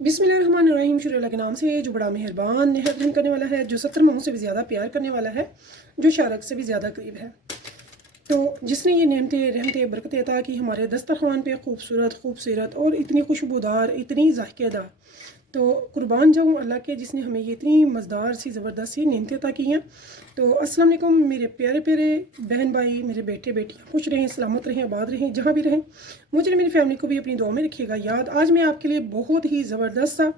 बिस्मिल्लाहिर्रहमानिर्रहीम। शुरू अल्लाह के नाम से जो बड़ा मेहरबान निहायत रहम करने वाला है, जो 70 माहों से भी ज़्यादा प्यार करने वाला है, जो शारक से भी ज़्यादा करीब है। तो जिसने ये नेमतें रहमतें बरकतें अता की हमारे दस्तरखान पे, खूबसूरत और इतनी खुशबूदार, इतनी ज़ायकेदार, तो कुर्बान जाऊँ अल्लाह के जिसने हमें ये इतनी मज़ेदार सी ज़बरदस्त सी नेमतें अता की हैं। तो अस्सलाम वालेकुम मेरे प्यारे प्यारे बहन भाई, मेरे बेटे बेटियाँ, खुश रहें, सलामत रहें, आबाद रहें, जहाँ भी रहें। मुझे मेरी फैमिली को भी अपनी दुआ में रखिएगा याद। आज मैं आपके लिए बहुत ही ज़बरदस्त सा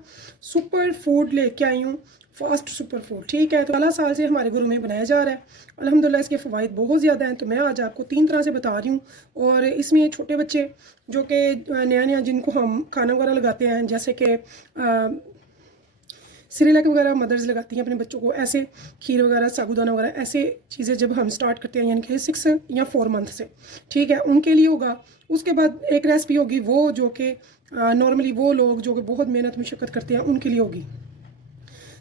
सुपर फूड लेके आई हूँ, फास्ट सुपर फूड। ठीक है, तो 12 साल से हमारे घरों में बनाया जा रहा है। अल्हम्दुलिल्लाह इसके फ़वाइद बहुत ज़्यादा हैं। तो मैं आज आपको 3 तरह से बता रही हूँ। और इसमें छोटे बच्चे जो कि नया नया जिनको हम खाना वगैरह लगाते हैं, जैसे कि सिरेलक वगैरह मदर्स लगाती हैं अपने बच्चों को, ऐसे खीर वगैरह, साबूदाना वगैरह, ऐसे चीज़ें जब हम स्टार्ट करते हैं, यानी कि 6 या 4 मंथ से, ठीक है, उनके लिए होगा। उसके बाद एक रेसिपी होगी वो जो कि नॉर्मली वो लोग जो कि बहुत मेहनत मुशक्क़त करते हैं उनके लिए होगी।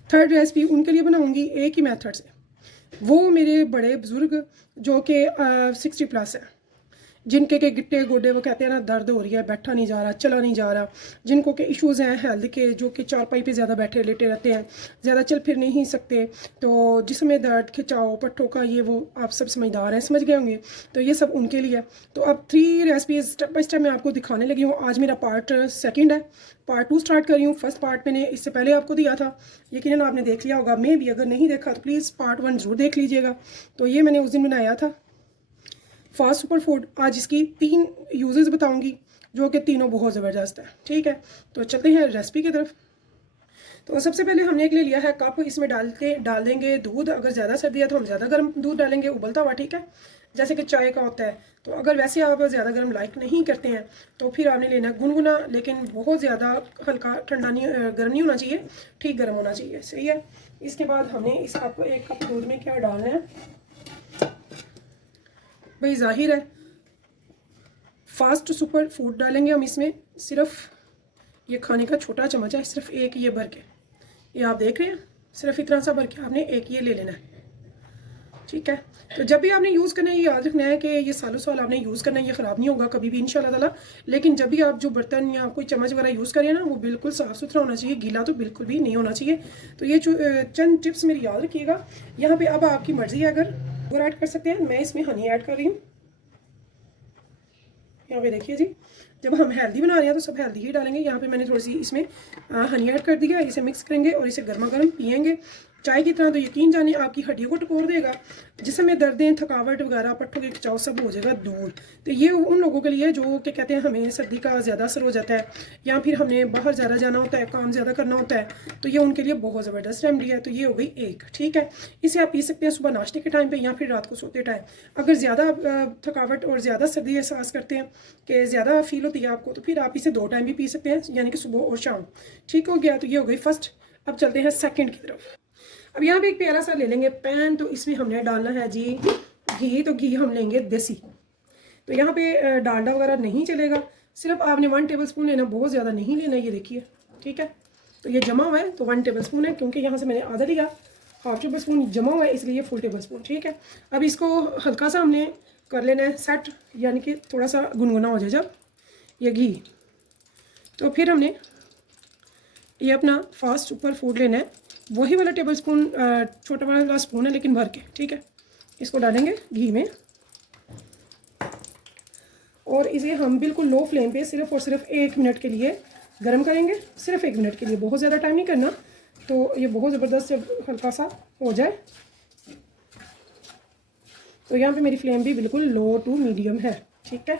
थर्ड रेसिपी उनके लिए बनाऊंगी एक ही मेथड से, वो मेरे बड़े बुज़ुर्ग जो कि 60+ है, जिनके के गिट्टे गोडे वो कहते हैं ना दर्द हो रही है, बैठा नहीं जा रहा, चला नहीं जा रहा, जिनको के इश्यूज़ हैं हेल्थ के, जो कि चारपाई पे ज़्यादा बैठे लेटे रहते हैं, ज़्यादा चल फिर नहीं सकते, तो जिसमें दर्द खिंचाव पट्टों का ये वो आप सब समझदार हैं, समझ गए होंगे। तो ये सब उनके लिए। तो अब 3 रेसिपीज़ स्टेप बाई स्टेप मैं आपको दिखाने लगी हूँ। आज मेरा पार्ट 2 है, पार्ट 2 स्टार्ट कर रही हूँ। फर्स्ट पार्ट मैंने इससे पहले आपको दिया था, यकीनन आपने देख लिया होगा। मैं भी अगर नहीं देखा तो प्लीज़ पार्ट 1 ज़रूर देख लीजिएगा। तो ये मैंने उस दिन बनाया था फास्ट सुपर फूड। आज इसकी 3 यूजेस बताऊंगी जो कि तीनों बहुत ज़बरदस्त है। ठीक है, तो चलते हैं रेसिपी की तरफ। तो सबसे पहले हमने एक ले लिया है कप, इसमें डाल देंगे दूध। अगर ज़्यादा सर्दी है तो हम ज़्यादा गर्म दूध डालेंगे, उबलता हुआ, ठीक है, जैसे कि चाय का होता है। तो अगर वैसे आप ज़्यादा गर्म लाइक नहीं करते हैं तो फिर आपने लेना है गुनगुना, लेकिन बहुत ज़्यादा हल्का ठंडा नहीं, गर्म नहीं होना चाहिए, ठीक गर्म होना चाहिए, सही है। इसके बाद हमने इस कप 1 कप दूध में क्या डालना है भाई, जाहिर है फास्ट सुपर फूड डालेंगे हम इसमें। सिर्फ ये खाने का छोटा चम्मच है, सिर्फ एक ये भर के, ये आप देख रहे हैं, सिर्फ इतना सा भर के आपने एक ये ले लेना है, ठीक है। तो जब भी आपने यूज़ करना है ये याद रखना है कि ये सालों साल आपने यूज़ करना है, ये ख़राब नहीं होगा कभी भी इंशाल्लाह ताला। लेकिन जब भी आप जो बर्तन या कोई चम्मच वगैरह यूज़ करें ना, वो बिल्कुल साफ़ सुथरा होना चाहिए, गीला तो बिल्कुल भी नहीं होना चाहिए। तो ये चंद टिप्स मेरी याद रखिएगा। यहाँ पर अब आपकी मर्ज़ी है, अगर और ऐड कर सकते हैं। मैं इसमें हनी ऐड कर रही हूँ। यहाँ पे देखिए जी, जब हम हेल्दी बना रहे हैं तो सब हेल्दी ही डालेंगे। यहाँ पे मैंने थोड़ी सी इसमें हनी ऐड कर दिया। इसे मिक्स करेंगे और इसे गर्मा गर्म पियेंगे चाय की तरह। तो यकीन जाने आपकी हड्डियों को टकोर देगा, जिसमें दर्दें, थकावट वगैरह, पट्टों के खिंचाव सब हो जाएगा दूर। तो ये उन लोगों के लिए जो कि कहते हैं हमें सर्दी का ज़्यादा असर हो जाता है, या फिर हमने बाहर ज़्यादा जाना होता है, काम ज़्यादा करना होता है, तो ये उनके लिए बहुत ज़बरदस्त रेमडी है। तो ये हो गई एक, ठीक है। इसे आप पी सकते हैं सुबह नाश्ते के टाइम पर या फिर रात को सोते टाइम। अगर ज़्यादा थकावट और ज़्यादा सर्दी एहसास करते हैं कि ज़्यादा फील होती है आपको, तो फिर आप इसे 2 टाइम भी पी सकते हैं, यानी कि सुबह और शाम। ठीक हो गया, तो ये हो गई फर्स्ट। अब चलते हैं सेकंड की तरफ। अब यहाँ पे एक प्यारा सा ले लेंगे पैन, तो इसमें हमने डालना है जी घी। तो घी हम लेंगे देसी। तो यहाँ पे डालडा वगैरह नहीं चलेगा, सिर्फ आपने 1 टेबल स्पून लेना, बहुत ज़्यादा नहीं लेना, ये देखिए, ठीक है। तो ये जमा हुआ है तो 1 टेबल स्पून है, क्योंकि यहाँ से मैंने आधा लिया, 1/2 टेबल स्पून जमा हुआ है, इसलिए फुल टेबल स्पून, ठीक है। अब इसको हल्का सा हमने कर लेना है सेट, यानी कि थोड़ा सा गुनगुना हो जाए जब ये घी। तो फिर हमने ये अपना फास्ट सुपर फूड लेना है, वही वाला टेबल स्पून, छोटा वाला स्पून है लेकिन भर के, ठीक है। इसको डालेंगे घी में और इसे हम बिल्कुल लो फ्लेम पे सिर्फ और सिर्फ 1 मिनट के लिए गर्म करेंगे, सिर्फ 1 मिनट के लिए, बहुत ज़्यादा टाइम नहीं करना। तो ये बहुत ज़बरदस्त जब हल्का सा हो जाए, तो यहाँ पे मेरी फ्लेम भी बिल्कुल लो टू मीडियम है, ठीक है।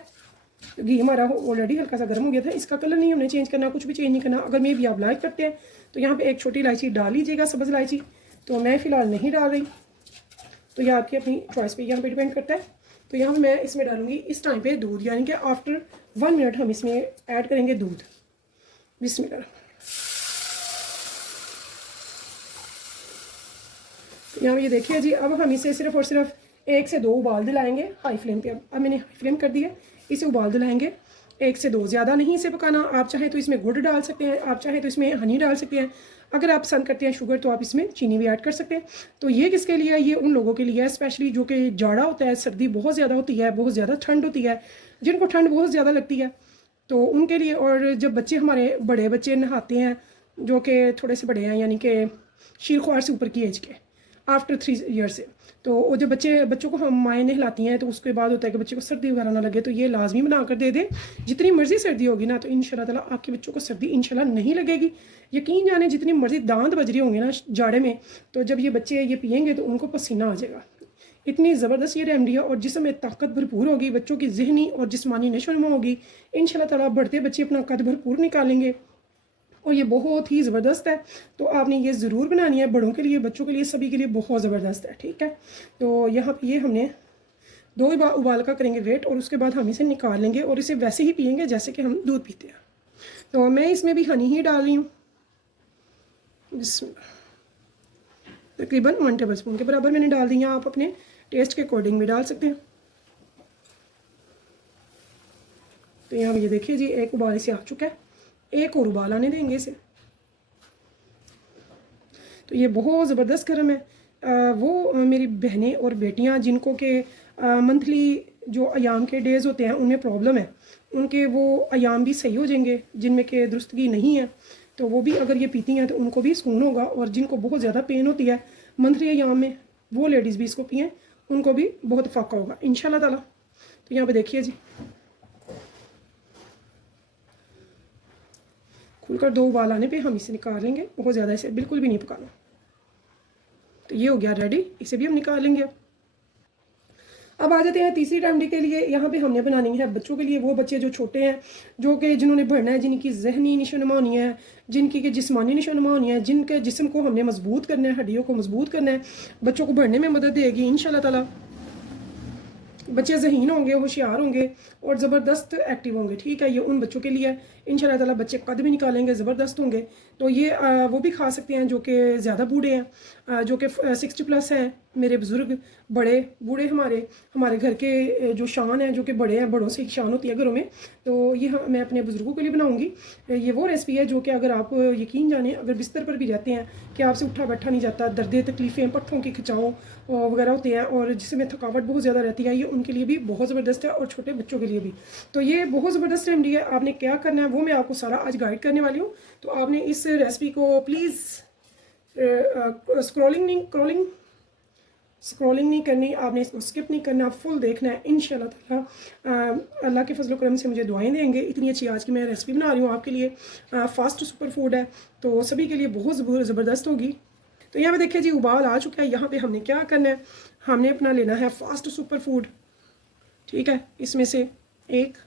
तो घी हमारा ऑलरेडी हल्का सा गर्म हो गया था। इसका कलर नहीं हमने चेंज करना, कुछ भी चेंज नहीं करना। अगर मे भी आप लाइक करते हैं तो यहाँ पे एक छोटी इलायची डाल लीजिएगा, सब्ज़ इलायची, तो मैं फ़िलहाल नहीं डाल रही। तो ये आपकी अपनी चॉइस पे यहाँ पे डिपेंड करता है। तो यहाँ पे मैं इसमें डालूंगी इस टाइम पे दूध, यानी कि आफ्टर 1 मिनट हम इसमें ऐड करेंगे दूध। बिस्मिल्लाह। तो यहाँ पे ये देखिए जी, अब हम इसे सिर्फ और सिर्फ 1 से 2 उबाल दिलाएंगे हाई फ्लेम पे। अब मैंने हाई फ्लेम कर दी है, इसे उबाल दिलाएंगे 1 से 2, ज़्यादा नहीं इसे पकाना। आप चाहे तो इसमें गुड़ डाल सकते हैं, आप चाहे तो इसमें हनी डाल सकते हैं। अगर आप पसंद करते हैं शुगर तो आप इसमें चीनी भी ऐड कर सकते हैं। तो ये किसके लिए है? ये उन लोगों के लिए है स्पेशली जो कि जाड़ा होता है, सर्दी बहुत ज़्यादा होती है, बहुत ज़्यादा ठंड होती है, जिनको ठंड बहुत ज़्यादा लगती है, तो उनके लिए। और जब बच्चे हमारे बड़े बच्चे नहाते हैं जो कि थोड़े से बड़े हैं, यानी कि शीर ख्वार से ऊपर की एज के, आफ्टर 3 ईयर से। तो वो जो बच्चों को हम माएँ नहलाती हैं तो उसके बाद होता है कि बच्चे को सर्दी वगैरह ना लगे, तो ये लाजमी बना कर दे दें। जितनी मर्ज़ी सर्दी होगी ना, तो इंशाल्लाह ताला आपके बच्चों को सर्दी इंशाल्लाह नहीं लगेगी। यकीन जाने जितनी मर्ज़ी दांत बज रहे होंगे ना जाड़े में, तो जब ये बच्चे ये पियेंगे तो उनको पसीना आ जाएगा। इतनी ज़बरदस्त ये रेमडी है, और जिसम में ताकत भरपूर होगी, बच्चों की ज़हनी और जिस्मानी नशोनुमा होगी। इंशाल्लाह ताला बढ़ते बच्चे अपना कद भरपूर निकालेंगे, और ये बहुत ही ज़बरदस्त है। तो आपने ये ज़रूर बनानी है, बड़ों के लिए, बच्चों के लिए, सभी के लिए बहुत ज़बरदस्त है। ठीक है, तो यहाँ पे ये हमने 2 उबाल का करेंगे वेट, और उसके बाद हम इसे निकाल लेंगे और इसे वैसे ही पियेंगे जैसे कि हम दूध पीते हैं। तो मैं इसमें भी हनी ही डाल रही हूँ, तकरीबन 1 टेबल स्पून के बराबर मैंने डाल दी है। आप अपने टेस्ट के अकॉर्डिंग भी डाल सकते हैं। तो यहाँ ये देखिए जी, एक उबाल इसे आ चुका है, एक और उबाल आने देंगे इसे। तो ये बहुत ज़बरदस्त गर्म है। वो मेरी बहनें और बेटियाँ जिनको के मंथली जो अयाम के डेज़ होते हैं उनमें प्रॉब्लम है, उनके वो अयाम भी सही हो जाएंगे, जिनमें के दुरुस्तगी नहीं है, तो वो भी अगर ये पीती हैं तो उनको भी सुकून होगा। और जिनको बहुत ज़्यादा पेन होती है मंथली अयाम में, वो लेडीज़ भी इसको पिएँ, उनको भी बहुत फ़ायदा होगा इंशाल्लाह ताला। तो यहाँ पे देखिए जी, खुलकर 2 उबाल आने पे हम इसे निकाल लेंगे, बहुत ज़्यादा इसे बिल्कुल भी नहीं पकाना। तो ये हो गया रेडी, इसे भी हम निकाल लेंगे। अब आ जाते हैं तीसरी रेमडी के लिए। यहाँ पे हमने बनानी है बच्चों के लिए, वो बच्चे जो छोटे हैं, जो कि जिन्होंने बढ़ना है, जिनकी जहनी निशोनुमा होनी है, जिनकी के जिस्मानी निशोनुमा होनी है, जिनके जिस्म को हमने मजबूत करना है, हड्डियों को मजबूत करना है, बच्चों को बढ़ने में मदद देगी इंशाल्लाह ताला। बच्चे ज़हीन होंगे, होशियार होंगे और ज़बरदस्त एक्टिव होंगे। ठीक है, ये उन बच्चों के लिए इंशाल्लाह ताला बच्चे कद भी निकालेंगे, ज़बरदस्त होंगे। तो ये वो भी खा सकते हैं जो कि ज़्यादा बूढ़े हैं, जो कि 60+ हैं, मेरे बुज़ुर्ग, बड़े बूढ़े, हमारे घर के जो शान हैं, जो कि बड़े हैं, बड़ों से शान होती है घरों में। तो ये मैं अपने बुज़ुर्गों के लिए बनाऊँगी। ये वो रेसिपी है जो कि अगर आप यकीन जाने, अगर बिस्तर पर भी रहते हैं कि आपसे उठा बैठा नहीं जाता, दर्द तकलीफ़ें, पट्ठों के खिंचाव वगैरह होते हैं, और जिसमें थकावट बहुत ज़्यादा रहती है, ये उनके लिए भी बहुत ज़बरदस्त है, और छोटे बच्चों के लिए भी। तो ये बहुत ज़बरदस्त रेमडी है। आपने क्या करना है वो मैं आपको सारा आज गाइड करने वाली हूँ। तो आपने इस रेसिपी को प्लीज़ स्क्रॉलिंग नहीं करनी, आपने इसको स्किप नहीं करना, फुल देखना है इंशाल्लाह ताला। अल्लाह के फजल करम से मुझे दुआएं देंगे। इतनी अच्छी आज की मैं रेसिपी बना रही हूँ आपके लिए, फास्ट सुपर फूड है, तो सभी के लिए बहुत ज़बरदस्त होगी। तो यहाँ पे देखिए जी, उबाल आ चुका है। यहाँ पे हमने क्या करना है, हमने अपना लेना है फास्ट सुपर फूड। ठीक है, इसमें से 1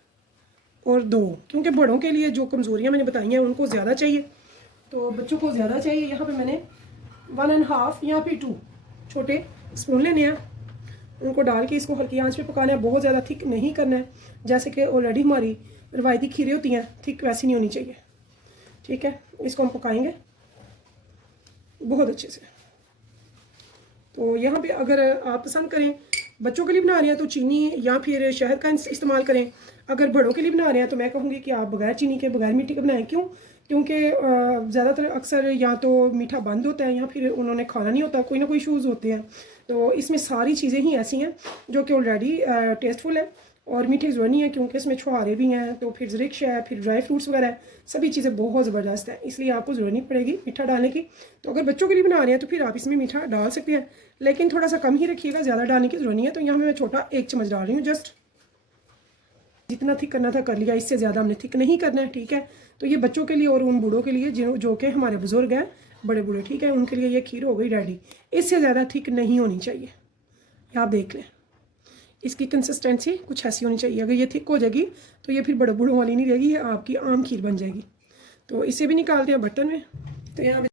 और 2, क्योंकि बड़ों के लिए जो कमज़ोरियाँ मैंने बताई हैं उनको ज़्यादा चाहिए, तो बच्चों को ज़्यादा चाहिए। यहाँ पे मैंने 1.5 या फिर 2 छोटे स्पून लेने हैं, उनको डाल के इसको हल्की आंच पे पकाना है। बहुत ज़्यादा थिक नहीं करना है, जैसे कि ऑलरेडी हमारी रवायती खीरें होती हैं, थिक वैसी नहीं होनी चाहिए। ठीक है, इसको हम पकाएंगे बहुत अच्छे से। तो यहाँ पे अगर आप पसंद करें, बच्चों के लिए बना रहे हैं तो चीनी या फिर शहद का इस्तेमाल करें। अगर बड़ों के लिए बना रहे हैं तो मैं कहूँगी कि आप बगैर चीनी के, बगैर मीठे के बनाएं। क्यों? क्योंकि ज़्यादातर अक्सर या तो मीठा बंद होता है या फिर उन्होंने खाना नहीं होता, कोई ना कोई इशूज़ होते हैं। तो इसमें सारी चीज़ें ही ऐसी हैं जो कि ऑलरेडी टेस्टफुल है, और मीठी ज़रूरी नहीं है, क्योंकि इसमें छुहारे भी हैं, तो फिर रिक्श है, फिर ड्राई फ्रूट्स वगैरह है, सभी चीज़ें बहुत ज़बरदस्त है, इसलिए आपको ज़रूरत नहीं पड़ेगी मीठा डालने की। तो अगर बच्चों के लिए बना रहे हैं तो फिर आप इसमें मीठा डाल सकते हैं, लेकिन थोड़ा सा कम ही रखिएगा, ज़्यादा डालने की ज़रूरत नहीं है। तो यहाँ मैं छोटा 1 चम्मच डाल रही हूँ, जस्ट जितना थिक करना था कर लिया, इससे ज़्यादा हमने थिक नहीं करना है। ठीक है, तो ये बच्चों के लिए और उन बूढ़ों के लिए जो कि हमारे बुजुर्ग हैं, बड़े बूढ़े, ठीक है, उनके लिए ये खीर हो गई रेडी। इससे ज़्यादा थिक नहीं होनी चाहिए, आप देख लें, इसकी कंसिस्टेंसी कुछ ऐसी होनी चाहिए। अगर ये थिक हो जाएगी तो ये फिर बड़े बूढ़ों वाली नहीं रहेगी, आपकी आम खीर बन जाएगी। तो इसे भी निकालते हैं बर्तन में। तो यहाँ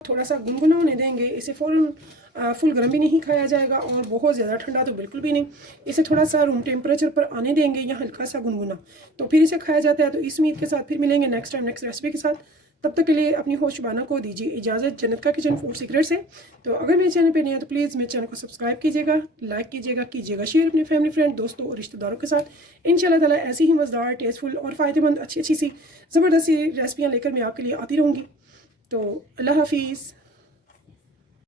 थोड़ा सा गुनगुना होने देंगे इसे, फ़ौरन फुल गर्म भी नहीं खाया जाएगा और बहुत ज़्यादा ठंडा तो बिल्कुल भी नहीं। इसे थोड़ा सा रूम टेम्परेचर पर आने देंगे या हल्का सा गुनगुना, तो फिर इसे खाया जाता है। तो इस उम्मीद के साथ फिर मिलेंगे नेक्स्ट टाइम नेक्स्ट रेसिपी के साथ। तब तक के लिए अपनी होस्ट शुबाना को दीजिए इजाज़त जन्नत का किचन फूड सीक्रेट से। तो अगर मेरे चैनल पर नहीं है तो प्लीज़ मेरे चैनल को सब्सक्राइब कीजिएगा, लाइक कीजिएगा शेयर अपने फैमिली फ्रेंड, दोस्तों और रिश्तेदारों के साथ। इंशाल्लाह ताला ऐसी ही मज़ेदार, टेस्टफुल और फ़ायदेमंद अच्छी सी ज़बरदस्त सी रेसिपियाँ लेकर मैं आपके लिए आती रहूँगी। तो अल्लाह हाफिज़।